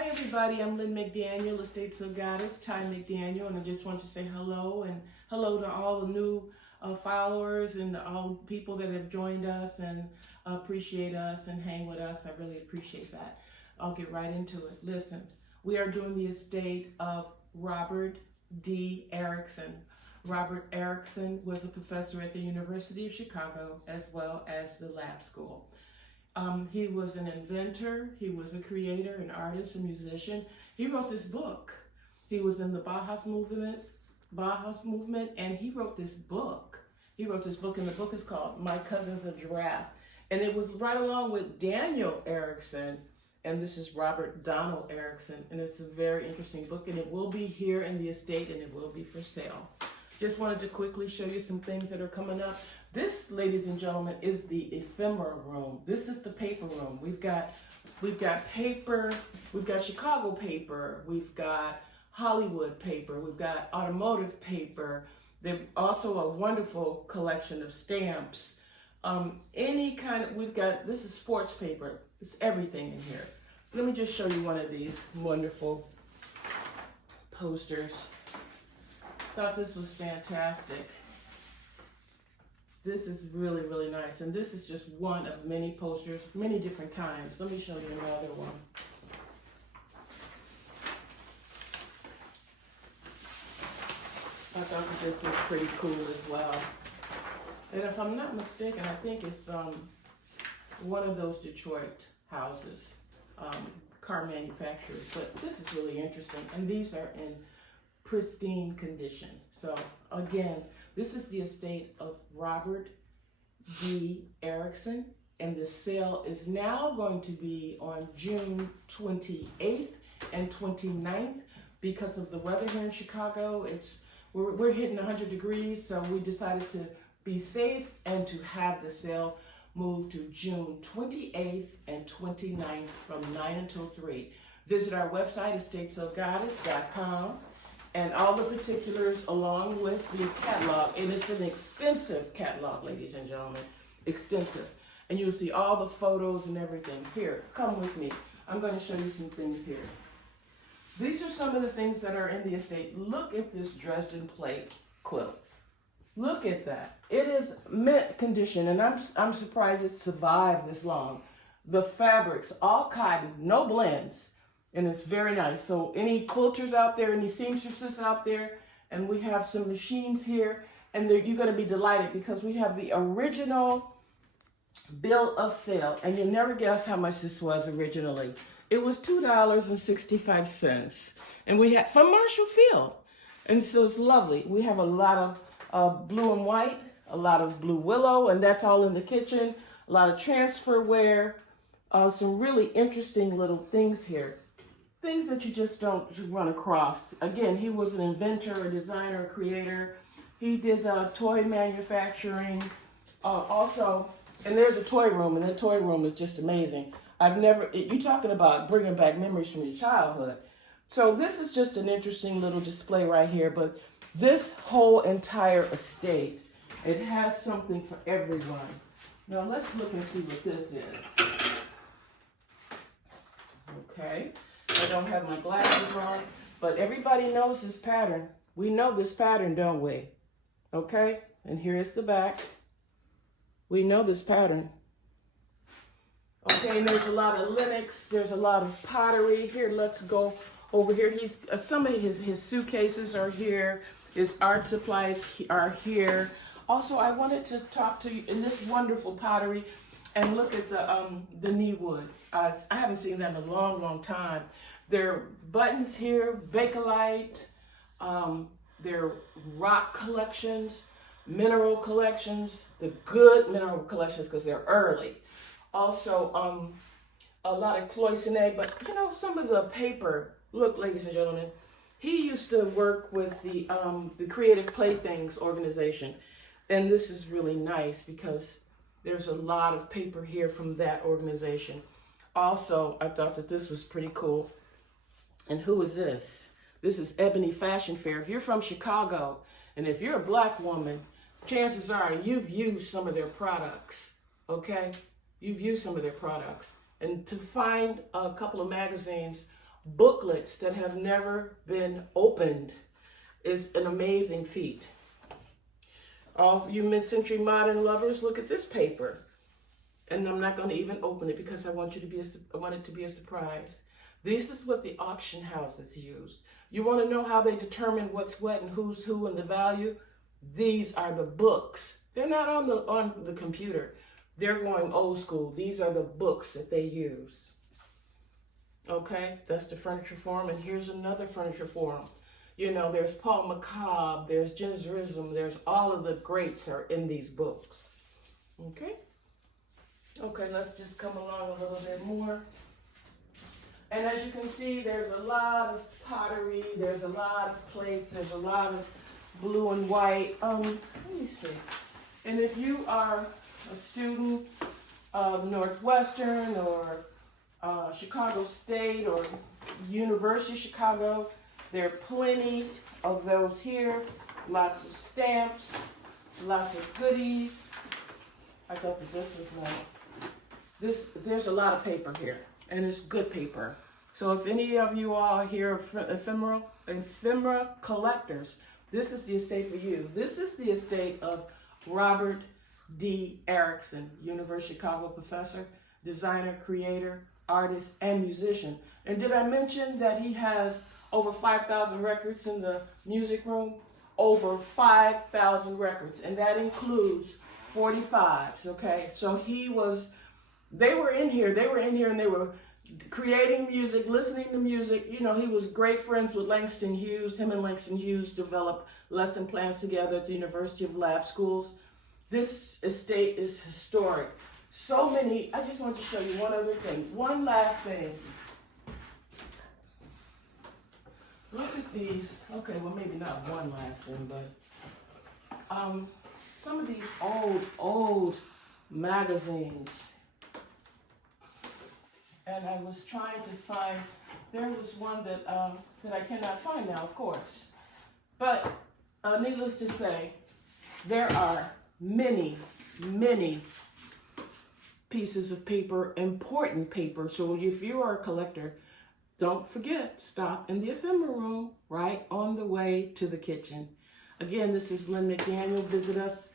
Hi everybody, I'm Lynn McDaniel, Estates of Goddess, Ty McDaniel, and I just want to say hello and hello to all the new followers and all people that have joined us and appreciate us and hang with us. I really appreciate that. I'll get right into it. Listen, we are doing the estate of Robert D. Erickson. Robert Erickson was a professor at the University of Chicago as well as the lab school. He was an inventor, he was a creator, an artist, a musician. He wrote this book. He was in the Bauhaus movement, and he wrote this book. And the book is called My Cousin's a Giraffe. And it was right along with Daniel Erickson, and this is Robert Donald Erickson. And it's a very interesting book, and it will be here in the estate, and it will be for sale. Just wanted to quickly show you some things that are coming up. This, ladies and gentlemen, is the ephemera room. This is the paper room. We've got paper, we've got Chicago paper, we've got Hollywood paper, we've got automotive paper. There's also a wonderful collection of stamps. This is sports paper. It's everything in here. Let me just show you one of these wonderful posters. Thought this was fantastic. This is really, really nice. And this is just one of many posters, many different kinds. Let me show you another one. I thought that this was pretty cool as well. And if I'm not mistaken, I think it's one of those Detroit houses, car manufacturers. But this is really interesting. And these are in pristine condition. So again, this is the estate of Robert D. Erickson, and the sale is now going to be on June 28th and 29th because of the weather here in Chicago. We're hitting 100 degrees, so we decided to be safe and to have the sale move to June 28th and 29th from 9 until 3. Visit our website, estatesofgoddess.com. And all the particulars along with the catalog. And it's an extensive catalog, ladies and gentlemen. Extensive. And you'll see all the photos and everything. Here, come with me. I'm going to show you some things here. These are some of the things that are in the estate. Look at this Dresden plate quilt. Look at that. It is mint condition, and I'm surprised it survived this long. The fabrics, all cotton, no blends. And it's very nice. So any quilters out there, any seamstresses out there, and we have some machines here, and you're going to be delighted because we have the original bill of sale, and you'll never guess how much this was originally. It was $2.65, and we had from Marshall Field, and so it's lovely. We have a lot of blue and white, a lot of blue willow, and that's all in the kitchen. A lot of transferware, some really interesting little things here. Things that you just don't run across. Again, he was an inventor, a designer, a creator. He did toy manufacturing. Also, and there's a toy room, and that toy room is just amazing. You're talking about bringing back memories from your childhood. So this is just an interesting little display right here, but this whole entire estate, it has something for everyone. Now let's look and see what this is. Okay. I don't have my glasses on, but everybody knows this pattern. We know this pattern, don't we? Okay, and here's the back. We know this pattern. Okay, and there's a lot of Linux. There's a lot of pottery. Here, let's go over here. Some of his suitcases are here. His art supplies are here. Also, I wanted to talk to you in this wonderful pottery and look at the knee wood. I haven't seen that in a long, long time. There are buttons here, Bakelite, there are rock collections, mineral collections, the good mineral collections because they're early. Also, a lot of cloisonne, but you know, some of the paper. Look, ladies and gentlemen, he used to work with the Creative Playthings organization, and this is really nice because there's a lot of paper here from that organization. Also, I thought that this was pretty cool. And who is this? This is Ebony Fashion Fair. If you're from Chicago, and if you're a black woman, chances are you've used some of their products, okay? You've used some of their products. And to find a couple of magazines booklets that have never been opened is an amazing feat. All of you mid-century modern lovers, look at this paper. And I'm not going to even open it because I want it to be a surprise. This is what the auction houses use. You want to know how they determine what's what and who's who and the value? These are the books. They're not on the computer. They're going old school. These are the books that they use. Okay, that's the furniture forum, and here's another furniture forum. You know, there's Paul McCobb, there's Gingerism, there's all of the greats are in these books. Okay? Okay, let's just come along a little bit more. And as you can see, there's a lot of pottery, there's a lot of plates, there's a lot of blue and white. Let me see. And if you are a student of Northwestern or Chicago State or University of Chicago, there are plenty of those here. Lots of stamps, lots of goodies. I thought that this was nice. There's a lot of paper here, and it's good paper. So if any of you all here are ephemera collectors, this is the estate for you. This is the estate of Robert D. Erickson, University of Chicago professor, designer, creator, artist, and musician. And did I mention that he has over 5,000 records in the music room? Over 5,000 records, and that includes 45s, okay? So they were in here and they were creating music, listening to music. You know, he was great friends with Langston Hughes. Him and Langston Hughes developed lesson plans together at the University of Lab Schools. This estate is historic. So many, I just want to show you one other thing. One last thing. Look at these. Okay, well, maybe not one last thing, but some of these old magazines. And I was trying to find, there was one that I cannot find now, of course. But needless to say, there are many pieces of paper, important paper. So if you are a collector, don't forget, stop in the ephemera room right on the way to the kitchen. Again, this is Lynn McDaniel. Visit us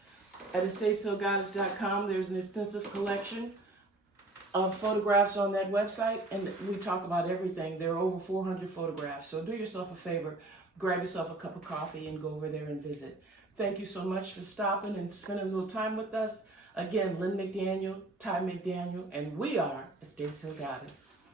at estatesogoddess.com. There's an extensive collection of photographs on that website, and we talk about everything. There are over 400 photographs. So do yourself a favor, grab yourself a cup of coffee and go over there and visit. Thank you so much for stopping and spending a little time with us. Again, Lynn McDaniel, Ty McDaniel, and we are Estate So Goddess.